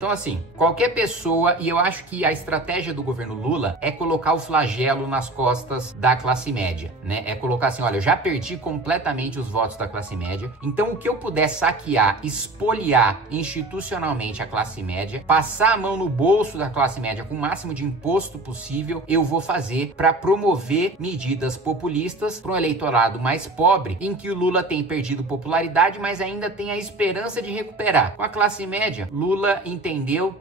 Então, assim, qualquer pessoa, e eu acho que a estratégia do governo Lula é colocar o flagelo nas costas da classe média, né? É colocar assim, olha, eu já perdi completamente os votos da classe média, então o que eu puder saquear, espoliar institucionalmente a classe média, passar a mão no bolso da classe média com o máximo de imposto possível, eu vou fazer para promover medidas populistas para um eleitorado mais pobre, em que o Lula tem perdido popularidade, mas ainda tem a esperança de recuperar. Com a classe média, Lula entendeu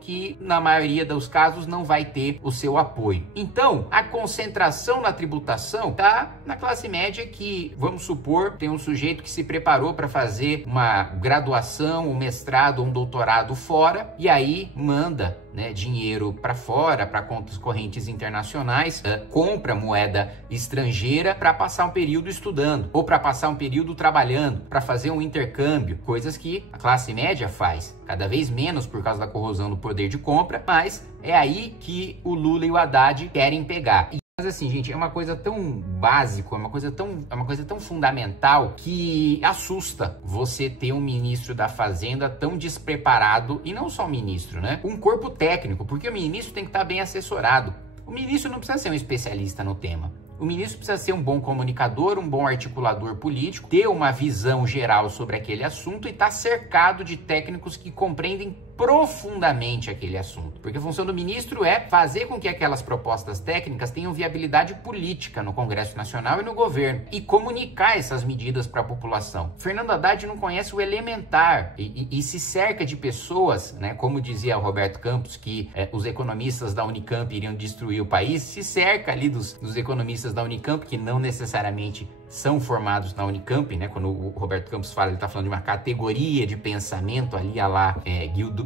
que na maioria dos casos não vai ter o seu apoio. Então, a concentração na tributação tá na classe média que, vamos supor, tem um sujeito que se preparou para fazer uma graduação, um mestrado, um doutorado fora e aí manda, né, dinheiro para fora, para contas correntes internacionais, compra moeda estrangeira para passar um período estudando ou para passar um período trabalhando, para fazer um intercâmbio, coisas que a classe média faz, cada vez menos por causa da corrosão do poder de compra, mas é aí que o Lula e o Haddad querem pegar. Mas assim, gente, é uma coisa tão básica, é uma coisa tão fundamental que assusta você ter um ministro da Fazenda tão despreparado, e não só um ministro, né? Um corpo técnico, porque o ministro tem que estar bem assessorado. O ministro não precisa ser um especialista no tema. O ministro precisa ser um bom comunicador, um bom articulador político, ter uma visão geral sobre aquele assunto e estar cercado de técnicos que compreendem profundamente aquele assunto. Porque a função do ministro é fazer com que aquelas propostas técnicas tenham viabilidade política no Congresso Nacional e no governo e comunicar essas medidas para a população. Fernando Haddad não conhece o elementar e se cerca de pessoas, né, como dizia o Roberto Campos, que os economistas da Unicamp iriam destruir o país, se cerca ali dos economistas da Unicamp, que não necessariamente são formados na Unicamp, né? Quando o Roberto Campos fala, ele está falando de uma categoria de pensamento ali, a lá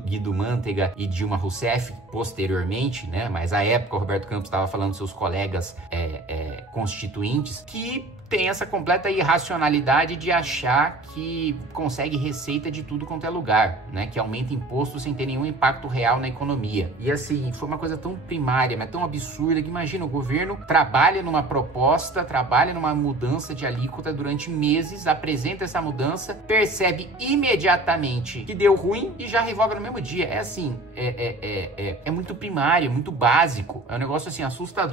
Guido Mantega e Dilma Rousseff, posteriormente, né? Mas à época o Roberto Campos estava falando dos seus colegas constituintes, que tem essa completa irracionalidade de achar que consegue receita de tudo quanto é lugar, né? Que aumenta imposto sem ter nenhum impacto real na economia. E assim, foi uma coisa tão primária, mas tão absurda, que imagina, o governo trabalha numa proposta, trabalha numa mudança de alíquota durante meses, apresenta essa mudança, percebe imediatamente que deu ruim e já revoga no mesmo dia. É assim, é muito primário, muito básico, é um negócio assim assustador.